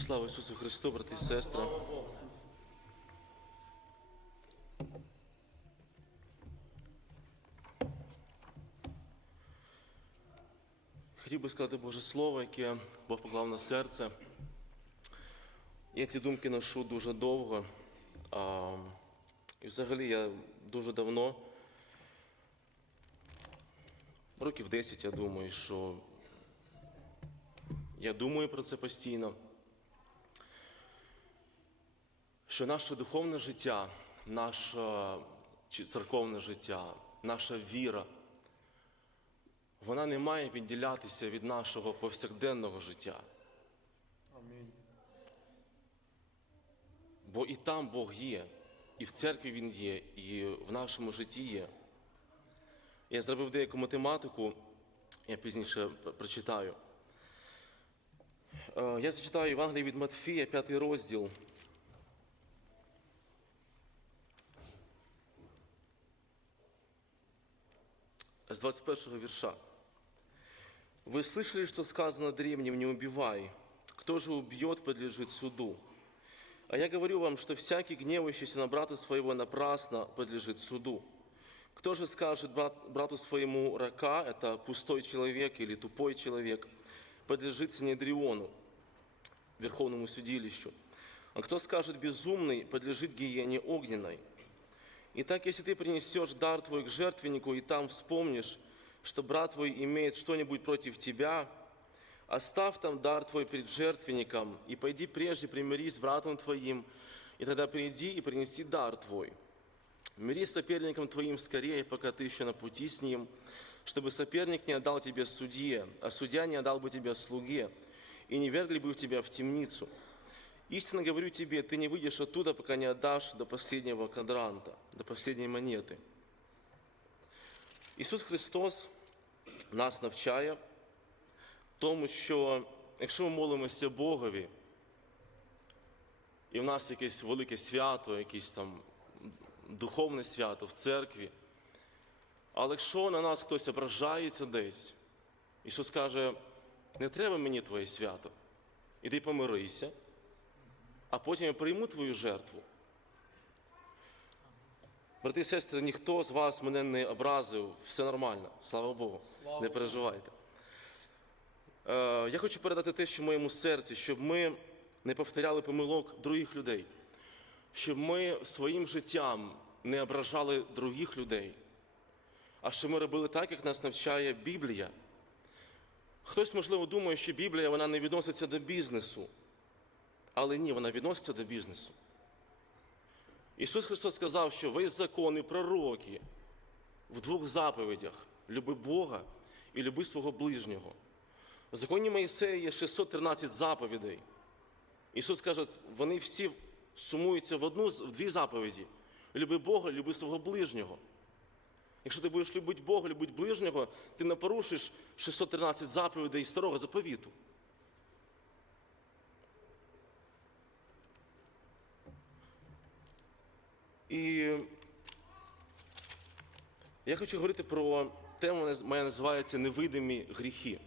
Слава Ісусу Христу, брати і сестри. Хотів би сказати Боже Слово, яке Бог поклав на серце. Я ці думки ношу дуже довго. А, і взагалі я дуже давно, років 10, я думаю, що я думаю про це постійно. Що наше духовне життя, наше церковне життя, наша віра, вона не має відділятися від нашого повсякденного життя. Амінь. Бо і там Бог є, і в церкві Він є, і в нашому житті є. Я зробив деяку математику, я пізніше прочитаю. Е, Я зачитаю Євангеліє від Матфія, п'ятий розділ. З 21 вірша. Вы слышали, что сказано древним, не убивай. Кто же убьет, подлежит суду. А я говорю вам, что всякий гневающийся на брата своего напрасно подлежит суду. Кто же скажет брат, брату своему рака, это пустой человек или тупой человек, подлежит Синедриону, Верховному судилищу. А кто скажет безумный, подлежит гиене огненной. Итак, если ты принесешь дар твой к жертвеннику и там вспомнишь, что брат твой имеет что-нибудь против тебя, оставь там дар твой перед жертвенником и пойди прежде примирись с братом твоим, и тогда приди и принеси дар твой. Мирись с соперником твоим скорее, пока ты еще на пути с ним, чтобы соперник не отдал тебе судье, а судья не отдал бы тебя слуге, и не вергли бы тебя в темницу. Истинно говорю тебе, ты не выйдешь оттуда, пока не отдашь до последнего кадранта, до последней монеты. Ісус Христос нас навчає тому, що якщо ми молимося Богові, і в нас якесь велике свято, якесь там духовне свято в церкві, але якщо на нас хтось ображається десь, Ісус каже, не треба мені твоє свято, іди помирися, а потім я прийму твою жертву. Брати і сестри, ніхто з вас мене не образив, все нормально, слава Богу, Слава не переживайте. Е, я хочу передати те, що в моєму серці, щоб ми не повторяли помилок других людей, щоб ми своїм життям не ображали других людей, а щоб ми робили так, як нас навчає Біблія. Хтось, можливо, думає, що Біблія вона не відноситься до бізнесу, але ні, вона відноситься до бізнесу. Ісус Христос сказав, що весь закон і пророки в двох заповідях люби Бога і люби свого ближнього. В законі Моїсея є 613 заповідей. Ісус каже, вони всі сумуються в одну в дві заповіді: люби Бога, люби свого ближнього. Якщо ти будеш любити Бога, любити ближнього, ти не порушиш 613 заповідей старого заповіту. І я хочу говорити про тему, моя називається невидимі гріхи.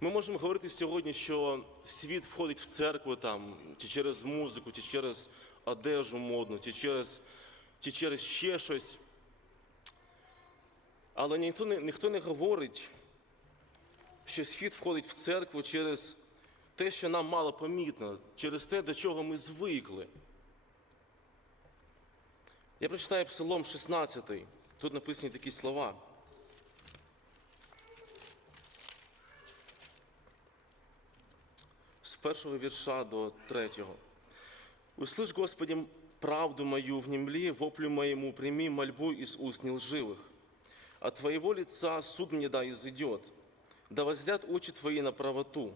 Ми можемо говорити сьогодні, що світ входить в церкву там, чи через музику, чи через одежу модну, чи через, чи через ще щось. Але ніхто не, ніхто не говорить, що світ входить в церкву через те, що нам мало помітно, через те, до чого ми звикли. Я прочитаю Псалом 16. Тут написані такі слова. З першого вірша до третього. Услышь, Господи, правду мою внемли, воплю моему, прими мольбу из уст нелживых. От Твоего лица суд мне да изыдет, да возлят очи Твои на правоту.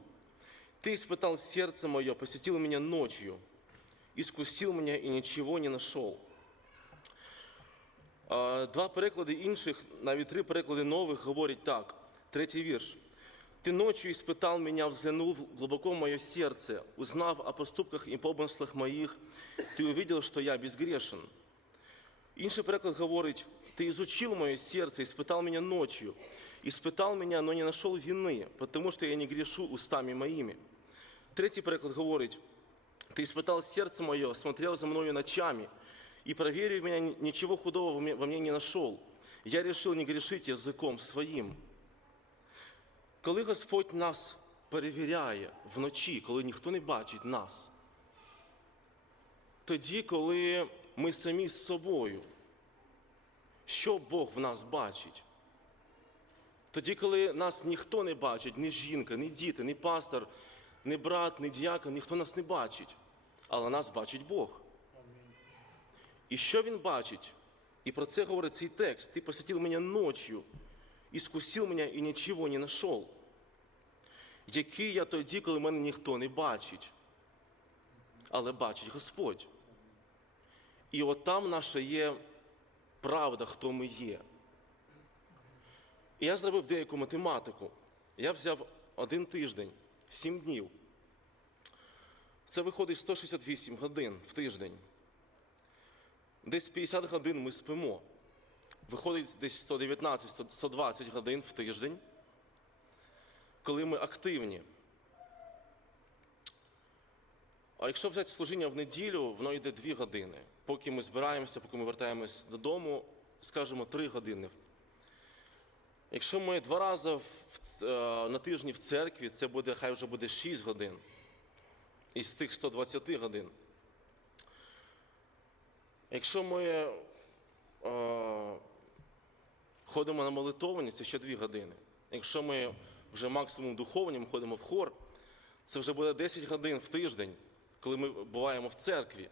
Ты испытал сердце мое, посетил меня ночью, искусил меня и ничего не нашел. А, Два переклади інших, навіть три переклади нових говорять так. Третій вірш. Ты ночью испытал меня, взглянул в глубоко в мое сердце, узнав о поступках и помыслах моих, ты увидел, что я безгрешен. Інший переклад говорить, ты изучил мое сердце, испытал меня ночью, испытал меня, но не нашел вины, потому что я не грешу устами моими. Третій переклад говорить: Ты испытал сердце мое, смотрел за мною ночами, и проверив меня, ни- ничего худого во мне не нашел. Я решил не грешить язиком своїм. Коли Господь нас перевіряє вночі, коли ніхто не бачить нас, тоді, коли ми самі з собою, що Бог в нас бачить? Тоді, коли нас ніхто не бачить, ні жінка, ні діти, ні пастор, ні брат, ні діякон, ніхто нас не бачить, але нас бачить Бог. І що він бачить? І про це говорить цей текст. Ти посетив мене ночью, іскусив мене і нічого не знайшов. Який я тоді, коли мене ніхто не бачить, але бачить Господь. І от там наша є правда, хто ми є. І я зробив деяку математику. Я взяв один тиждень, сім днів. Це виходить 168 годин в тиждень. Десь 50 годин ми спимо. Виходить десь 119-120 годин в тиждень, коли ми активні. А якщо взяти служіння в неділю, воно йде 2 години. Поки ми збираємося, поки ми вертаємось додому, скажімо, 3 години. Якщо ми два рази в, е, на тижні в церкві, це буде, хай вже буде 6 годин із тих 120 годин. Якщо ми е, ходимо на молитовні, це ще 2 години. Якщо ми вже максимум духовні, ми ходимо в хор, це вже буде 10 годин в тиждень, коли ми буваємо в церкві.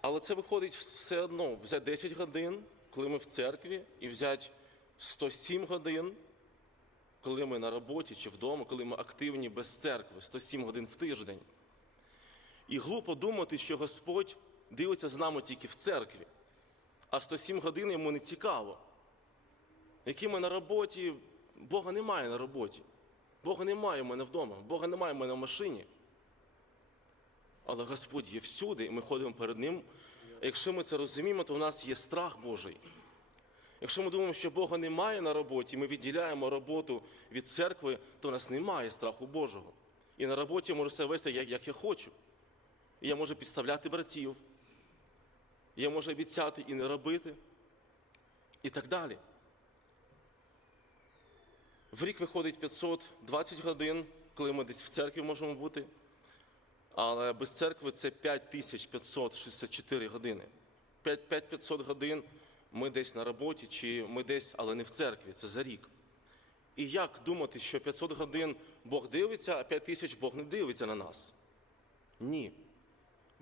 Але це виходить все одно взяти 10 годин, коли ми в церкві, і взяти 107 годин, коли ми на роботі чи вдома, коли ми активні без церкви, 107 годин в тиждень. І глупо думати, що Господь дивиться з нами тільки в церкві, а 107 годин йому не цікаво. Які ми на роботі, Бога немає на роботі. Бога немає в мене вдома, Бога немає в мене в машині. Але Господь є всюди, і ми ходимо перед Ним. Якщо ми це розуміємо, то у нас є страх Божий. Якщо ми думаємо, що Бога немає на роботі, ми відділяємо роботу від церкви, то у нас немає страху Божого. І на роботі я можу себе вести, як я хочу. Я можу підставляти братів, я можу обіцяти і не робити, і так далі. В рік виходить 520 годин, коли ми десь в церкві можемо бути. Але без церкви це 5564 години. 5500 годин ми десь на роботі, чи ми десь, але не в церкві, це за рік. І як думати, що 500 годин Бог дивиться, а 5000 Бог не дивиться на нас? Ні.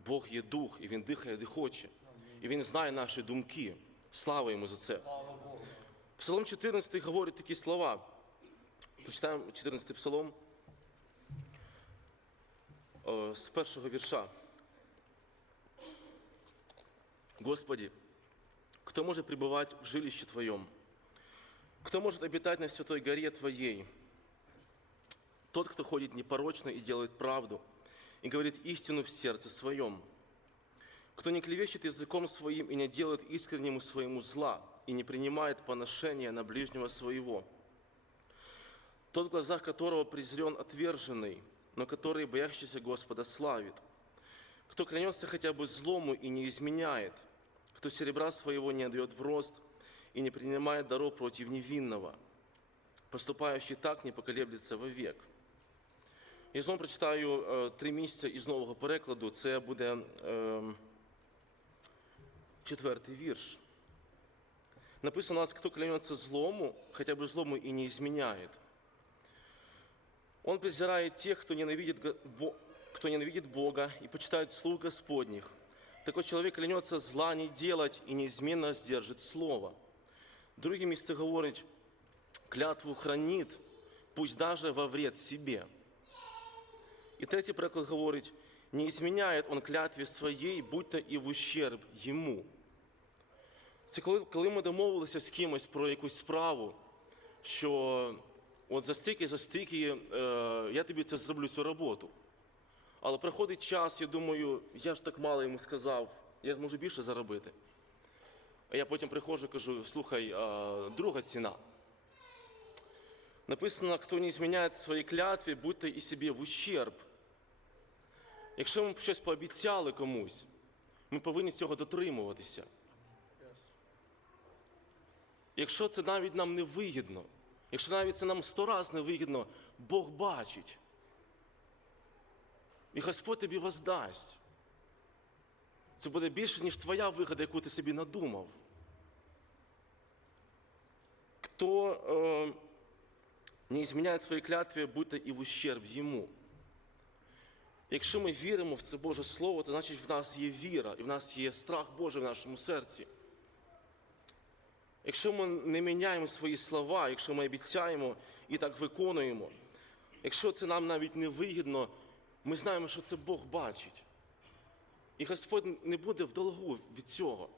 Бог є дух, і Він дихає, де хоче. І Він знає наші думки. Слава йому за це. Псалом 14 говорить такі слова. Почитаємо 14 псалом з першого вірша. Господи, кто может пребывать в жилище Твоем? Кто может обитать на святой горе Твоей? Тот, кто ходит непорочно и делает правду, и говорит истину в сердце своем. Кто не клевещет языком своим и не делает искреннему своему зла, и не принимает поношения на ближнего своего. Тот, в глазах которого презрен отверженный, но который, боящийся Господа, славит. Кто клянется хотя бы злому и не изменяет, кто серебра своего не отдает в рост и не принимает даров против невинного, поступающий так не поколеблется вовек. Я знову прочитаю е, три місця із нового перекладу. Це буде е, четвертий вірш. Написано у нас, кто клянется злому, хотя бы злому и не изменяет. Он презирает тех, кто ненавидит, кто ненавидит Бога и почитает слуг Господних. Такой человек клянется зла не делать и неизменно сдержит слово. Друге місце говорить, клятву хранит, пусть даже во вред себе. І третій приклад говорить, не изменяет он клятві своєї, будь-то і в ущерб йому. Це коли, коли ми домовилися з кимось про якусь справу, що от за стільки, за стільки е, я тобі це зроблю цю роботу. Але приходить час, я думаю, я ж так мало йому сказав, я можу більше заробити. А я потім приходжу і кажу, слухай, а, друга ціна. Написано, хто не зміняє свої клятві, будьте і собі в ущерб. Якщо ми щось пообіцяли комусь, ми повинні цього дотримуватися. Якщо це навіть нам не вигідно, якщо навіть це нам сто раз не вигідно, Бог бачить. І Господь тобі воздасть. Це буде більше, ніж твоя вигода, яку ти собі надумав. Хто е, не зміняє свої клятві, будьте і в ущерб йому. Якщо ми віримо в це Боже Слово, то значить в нас є віра, і в нас є страх Божий в нашому серці. Якщо ми не міняємо свої слова, якщо ми обіцяємо і так виконуємо, якщо це нам навіть не вигідно, ми знаємо, що це Бог бачить. І Господь не буде в долгу від цього.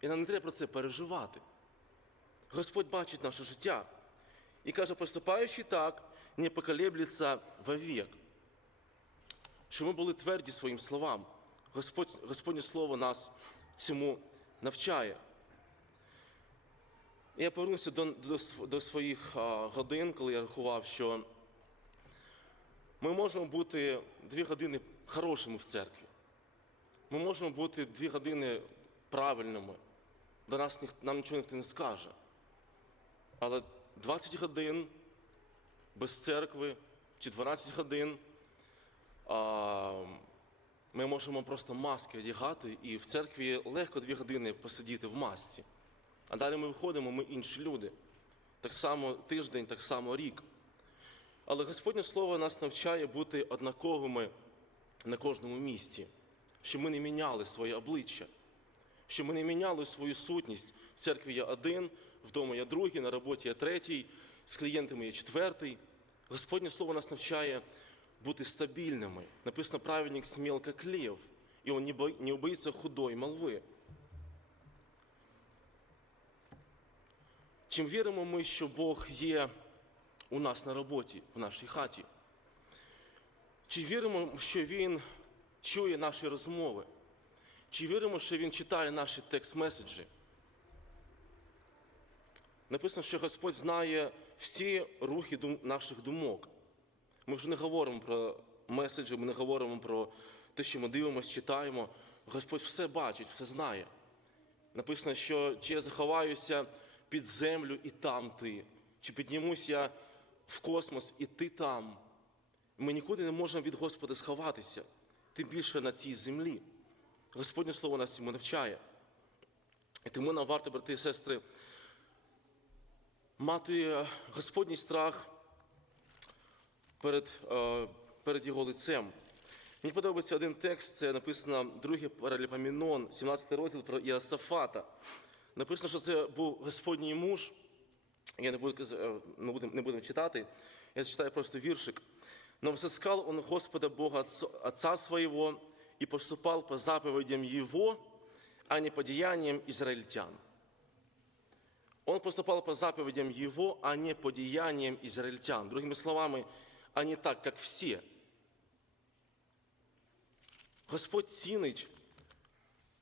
І нам не треба про це переживати. Господь бачить наше життя і каже, поступаючи так, не поколеблется вовек. Щоб ми були тверді своїм словам. Господь, Господнє Слово нас цьому навчає. Я повернувся до, до, до своїх а, годин, коли я рахував, що ми можемо бути дві години хорошими в церкві. Ми можемо бути дві години правильними. До нас ніх, нам нічого ніхто не скаже. Але 20 годин без церкви чи 12 годин ми можемо просто маски одягати, і в церкві легко дві години посидіти в масці. А далі ми виходимо, ми інші люди. Так само тиждень, так само рік. Але Господнє Слово нас навчає бути однаковими на кожному місці, щоб ми не міняли своє обличчя, щоб ми не міняли свою сутність. В церкві я один, вдома я другий, на роботі я третій, з клієнтами я четвертий. Господнє Слово нас навчає бути стабільними. Написано праведник смел, как лев, і він не боїться худої молви. Чим віримо ми, що Бог є у нас на роботі, в нашій хаті? Чи віримо, що Він чує наші розмови? Чи віримо, що Він читає наші текст-меседжі? Написано, що Господь знає всі рухи наших думок. Ми вже не говоримо про меседжі, ми не говоримо про те, що ми дивимося, читаємо. Господь все бачить, все знає. Написано, що чи я заховаюся під землю і там ти, чи піднімуся в космос і ти там. Ми нікуди не можемо від Господа сховатися, тим більше на цій землі. Господнє Слово нас цьому навчає. І тому нам варто, брати і сестри, мати е, Господній страх перед, е, перед його лицем. Мені подобається один текст, це написано другий Параліпоменон, 17 розділ про Іосафата. Написано, що це був Господній муж. Я не буду, не будем, не будем читати, я зачитаю просто віршик. «Но взыскал он Господа Бога Отца Своего и поступал по заповедям Его, а не по деяниям израильтян». Он поступал по заповедям Его, а не по деяниям израильтян. Другими словами, а не так, как все. Господь цінить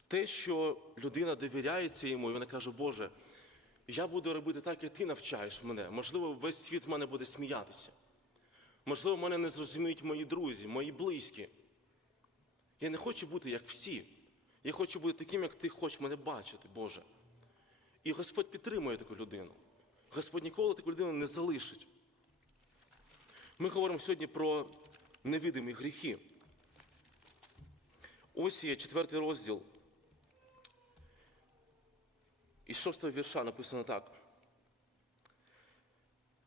те, що людина довіряється йому, і вона каже, Боже, я буду робити так, як ти навчаєш мене. Можливо, весь світ в мене буде сміятися. Можливо, мене не зрозуміють мої друзі, мої близькі. Я не хочу бути як всі. Я хочу бути таким, як ти хочеш мене бачити, Боже. І Господь підтримує таку людину. Господь ніколи таку людину не залишить. Ми говоримо сьогодні про невидимі гріхи. Ось є четвертий розділ. Із шостого вірша написано так.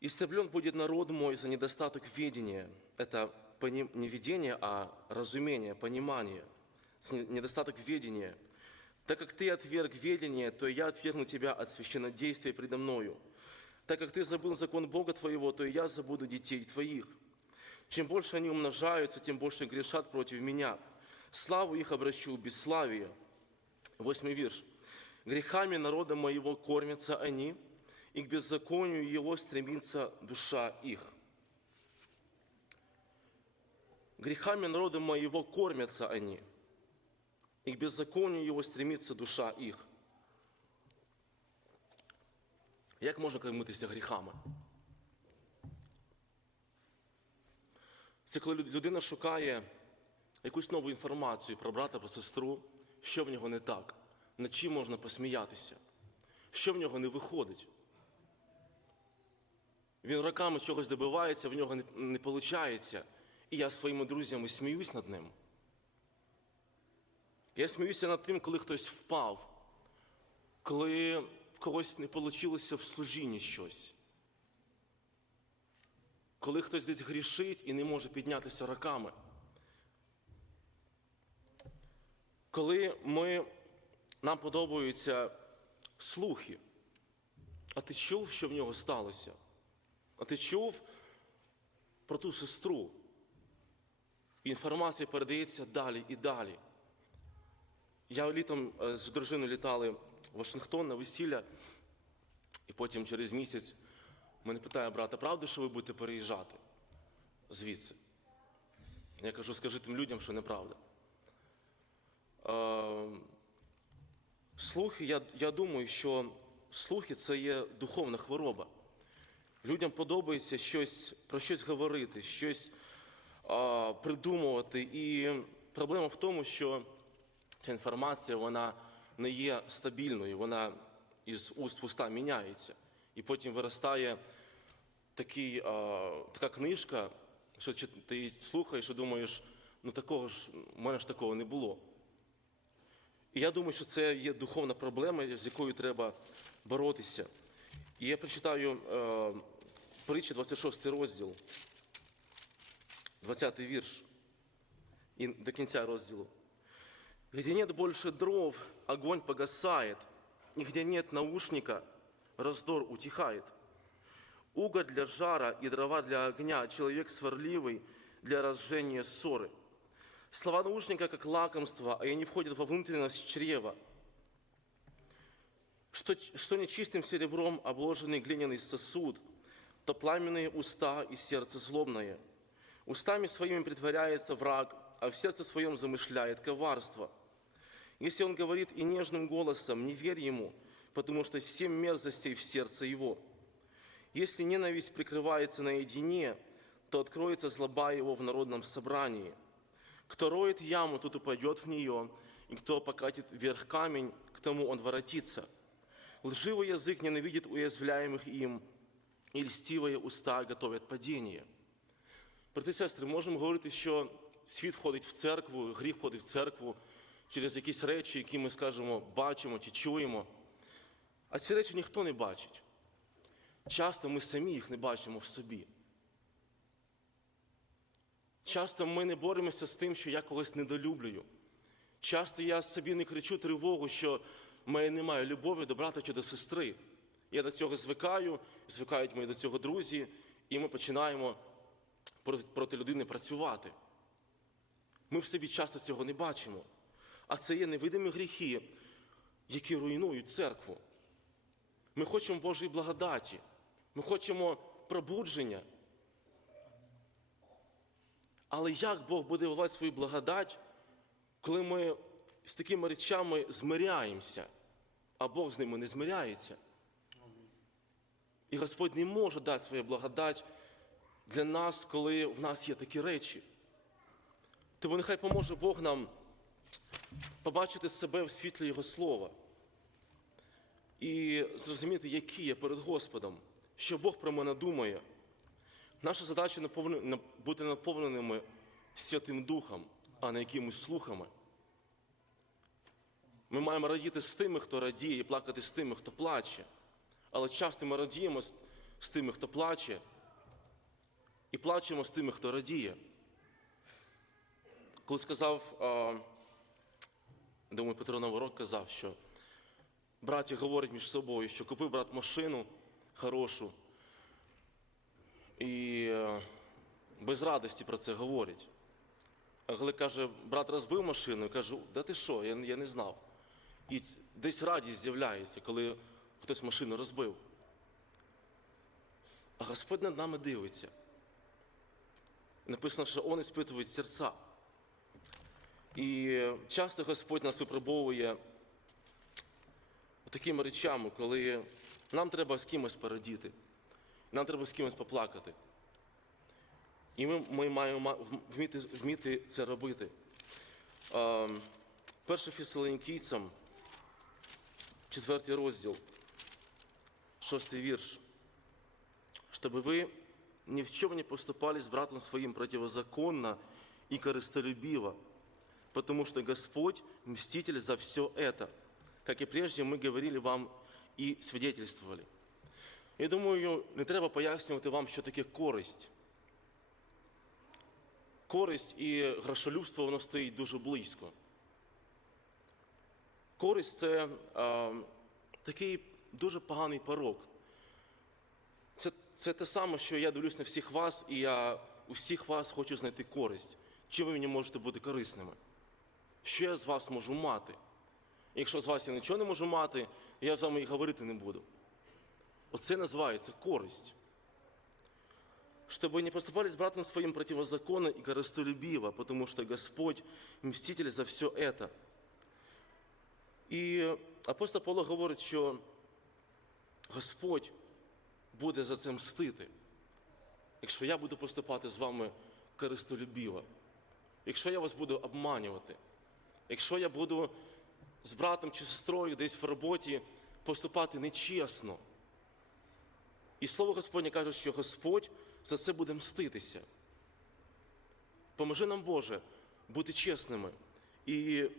«Истреблен будет народ мой за недостаток ведения». Это не видение, а разумение, понимание. Недостаток ведения. «Так как ты отверг ведение, то и я отвергну тебя от священнодействия предо мною. Так как ты забыл закон Бога твоего, то и я забуду детей твоих. Чем больше они умножаются, тем больше грешат против меня. Славу их обращу в бесславие». Восьмой вирш. «Грехами народа моего кормятся они, и к беззаконию его стремится душа их». Грехами народа моего кормятся они, и к беззаконию его стремится душа их. Як можна кормитися гріхами? Це коли людина шукає якусь нову інформацію про брата, про сестру, що в нього не так, над чим можна посміятися, що в нього не виходить. Він роками чогось добивається, в нього не, не виходить. І я своїми друзями сміюсь над ним. Я сміюся над тим, коли хтось впав, коли в когось не вийшло в служінні щось. Коли хтось десь грішить і не може піднятися роками. Коли ми, нам подобаються слухи, а ти чув, що в нього сталося? А ти чув про ту сестру? Інформація передається далі і далі. Я літом е, з дружиною літали в Вашингтон на весілля, і потім через місяць мене питає брата, правда, що ви будете переїжджати звідси? Я кажу, скажи тим людям, що неправда. Е, Слухи, я, я думаю, що слухи це є духовна хвороба. Людям подобається щось, про щось говорити, щось а, придумувати. І проблема в тому, що ця інформація вона не є стабільною, вона із уст в уста міняється. І потім виростає такий, а, така книжка, що ти її слухаєш і думаєш, ну такого ж, у мене ж такого не було. І я думаю, що це є духовна проблема, з якою треба боротися. І я прочитаю е, притчі 26 розділ, 20 вірш, і до кінця розділу. Где нет больше дров, огонь погасает, и где нет наушника, раздор утихает. Уголь для жара и дрова для огня, человек сварливый для разжения ссоры. Слова наушника как лакомство, а они входят во внутренность чрева. Что, что нечистым серебром обложенный глиняный сосуд, то пламенные уста и сердце злобное. Устами своими притворяется враг, а в сердце своем замышляет коварство. Если он говорит и нежным голосом, не верь ему, потому что семь мерзостей в сердце его. Если ненависть прикрывается наедине, то откроется злоба его в народном собрании. Кто роет яму, тот упадет в нее, и кто покатит вверх камень, к тому он воротится. Лживый язык ненавидит уязвляемых им, і льстивые уста готовят падіння. Брати і сестри, можемо говорити, що світ входить в церкву, гріх входить в церкву через якісь речі, які ми, скажемо, бачимо чи чуємо. А ці речі ніхто не бачить. Часто ми самі їх не бачимо в собі. Часто ми не боремося з тим, що я когось недолюблюю. Часто я собі не кричу тривогу, що в мене немає любові до брата чи до сестри. Я до цього звикаю, звикають мої до цього друзі, і ми починаємо проти, людини працювати. Ми в собі часто цього не бачимо. А це є невидимі гріхи, які руйнують церкву. Ми хочемо Божої благодаті, ми хочемо пробудження. Але як Бог буде вливати свою благодать, коли ми з такими речами змиряємося, а Бог з ними не змиряється? І Господь не може дати свою благодать для нас, коли в нас є такі речі. Тому нехай поможе Бог нам побачити себе в світлі Його Слова і зрозуміти, який я перед Господом, що Бог про мене думає. Наша задача бути наповненими Святим Духом, а не якимось слухами. Ми маємо радіти з тими, хто радіє, і плакати з тими, хто плаче. Але часто ми радіємо з, тими, хто плаче, і плачемо з тими, хто радіє. Коли сказав, думаю, Петро Новорок казав, що браті говорять між собою, що купив брат машину хорошу, і е, без радості про це говорять. А коли каже, брат розбив машину, я кажу, да ти що, я, я не знав. І десь радість з'являється, коли хтось машину розбив. А Господь над нами дивиться. Написано, що Он іспитує серця. І часто Господь нас випробовує такими речами, коли нам треба з кимось порадіти, нам треба з кимось поплакати. І ми, ми маємо ма- вміти, вміти це робити. Е, Перше Фесалонікійцям, четвертий розділ, шостий вірш. Чтобы вы ни в чем не поступали с братом своим противозаконно и корыстолюбиво, потому что Господь мститель за все это, как и прежде мы говорили вам і свидетельствовали. Я думаю, не треба пояснювати вам, що таке користь. Користь і грошолюбство воно стоїть дуже близько. Користь це а, такий дуже поганий порок. Це, це те саме, що я дивлюсь на всіх вас, і я у всіх вас хочу знайти користь. Чим ви мені можете бути корисними? Що я з вас можу мати? Якщо з вас я нічого не можу мати, я з вами і говорити не буду. Оце називається користь. Чтобы не поступали с братом своим противозаконно и корыстолюбиво, потому что Господь мститель за все это. І апостол Павло говорить, що Господь буде за це мстити, якщо я буду поступати з вами користолюбіво, якщо я вас буду обманювати, якщо я буду з братом чи сестрою десь в роботі поступати нечесно. І слово Господнє каже, що Господь за це буде мститися. Поможи нам, Боже, бути чесними і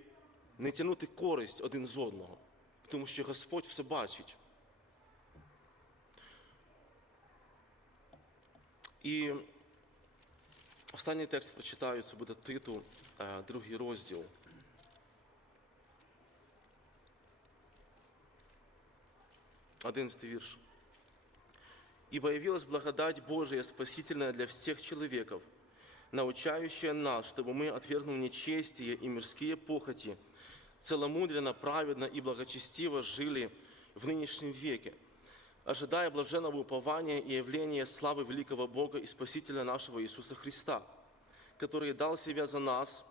не тягнути користь один з одного, тому що Господь все бачить. І останній текст прочитаю, це буде Титу, е, другий розділ. Одиннадцатый вірш. «Ибо явилась благодать Божия, спасительная для всех человеков, научающая нас, чтобы мы, отвергнув нечестие и мирские похоти, целомудренно, праведно и благочестиво жили в нынешнем веке, ожидая блаженного упования и явления славы великого Бога и Спасителя нашего Иисуса Христа, который дал себя за нас,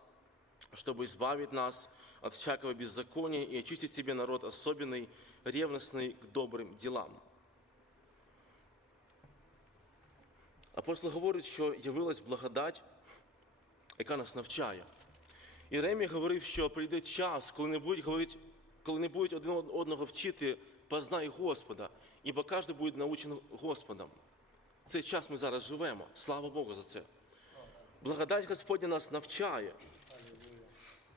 чтобы избавить нас от всякого беззакония и очистить себе народ особенный, ревностный к добрым делам. Апостол говорить, що явилась благодать, яка нас навчає. І Ремі говорив, що прийде час, коли не будуть говорити, коли не будуть один одного вчити, познай Господа, ібо кожен буде научений Господом. Цей час ми зараз живемо. Слава Богу за це. Благодать Господня нас навчає.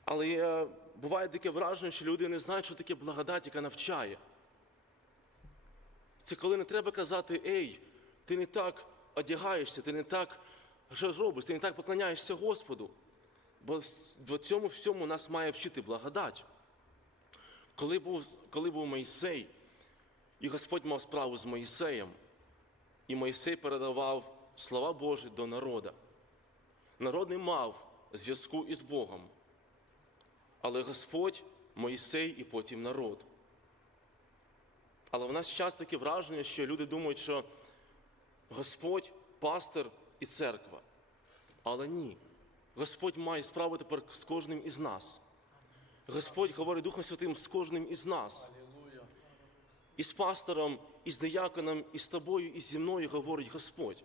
Але е, буває таке враження, що люди не знають, що таке благодать, яка навчає. Це коли не треба казати, ей, ти не так одягаєшся, ти не так робиш, ти не так поклоняєшся Господу. Бо в цьому всьому нас має вчити благодать. Коли був, коли був Мойсей, і Господь мав справу з Моїсеєм, і Мойсей передавав слова Божі до народа. Народ не мав зв'язку із Богом. Але Господь, Моїсей і потім народ. Але в нас часто таке враження, що люди думають, що Господь, пастир і церква. Але ні. Господь має справу тепер з кожним із нас. Господь говорить Духом Святим з кожним із нас. І з пастором, і з дияконом, і з тобою, і зі мною говорить Господь.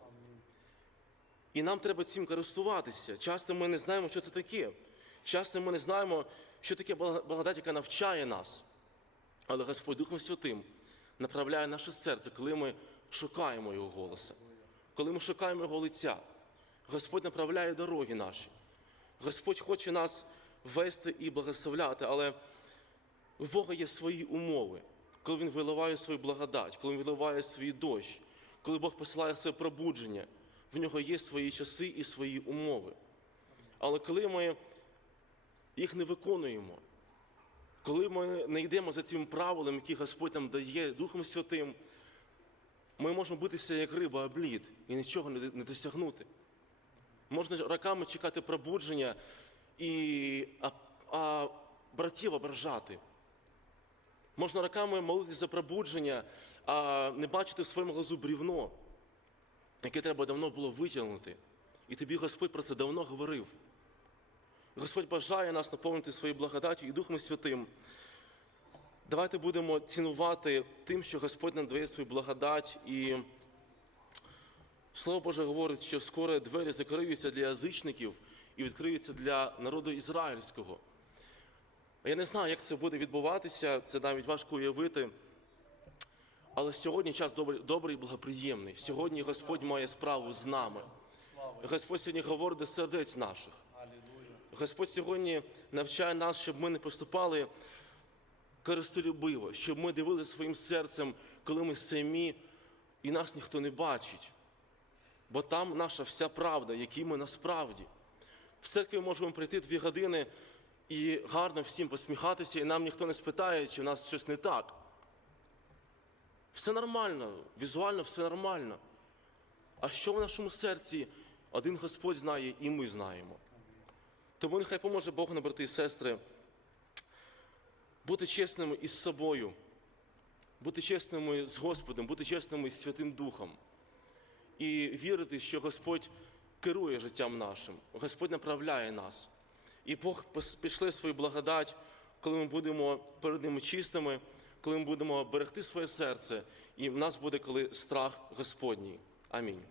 І нам треба цим користуватися. Часто ми не знаємо, що це таке. Часто ми не знаємо, що таке благодать, яка навчає нас. Але Господь Духом Святим направляє наше серце, коли ми шукаємо Його голоса, коли ми шукаємо Його лиця. Господь направляє дороги наші. Господь хоче нас вести і благословляти, але в Бога є свої умови, коли Він виливає свою благодать, коли Він виливає свій дощ, коли Бог посилає своє пробудження, в нього є свої часи і свої умови. Але коли ми їх не виконуємо, коли ми не йдемо за цим правилом, які Господь нам дає Духом Святим, ми можемо битися як риба об лід і нічого не досягнути. Можна роками чекати пробудження і а, а братів ображати. Можна роками молитися за пробудження, а не бачити в своєму глазу брівно, яке треба давно було витягнути. І тобі Господь про це давно говорив. Господь бажає нас наповнити своєю благодаттю і Духом Святим. Давайте будемо цінувати тим, що Господь нам дає свою благодать і Слово Боже говорить, що скоро двері закриються для язичників і відкриються для народу ізраїльського. Я не знаю, як це буде відбуватися, це навіть важко уявити. Але сьогодні час добрий, добрий і благоприємний. Сьогодні Господь має справу з нами. Господь сьогодні говорить до сердець наших. Господь сьогодні навчає нас, щоб ми не поступали користолюбиво, щоб ми дивилися своїм серцем, коли ми самі і нас ніхто не бачить. Бо там наша вся правда, які ми насправді. В церкві можемо прийти дві години і гарно всім посміхатися, і нам ніхто не спитає, чи в нас щось не так. Все нормально, візуально все нормально. А що в нашому серці один Господь знає, і ми знаємо. Тому нехай поможе Бог нам, брати і сестри, бути чесними із собою, бути чесними з Господом, бути чесними з Святим Духом і вірити, що Господь керує життям нашим, Господь направляє нас. І Бог пішле свою благодать, коли ми будемо перед ним чистими, коли ми будемо берегти своє серце, і в нас буде коли страх Господній. Амінь.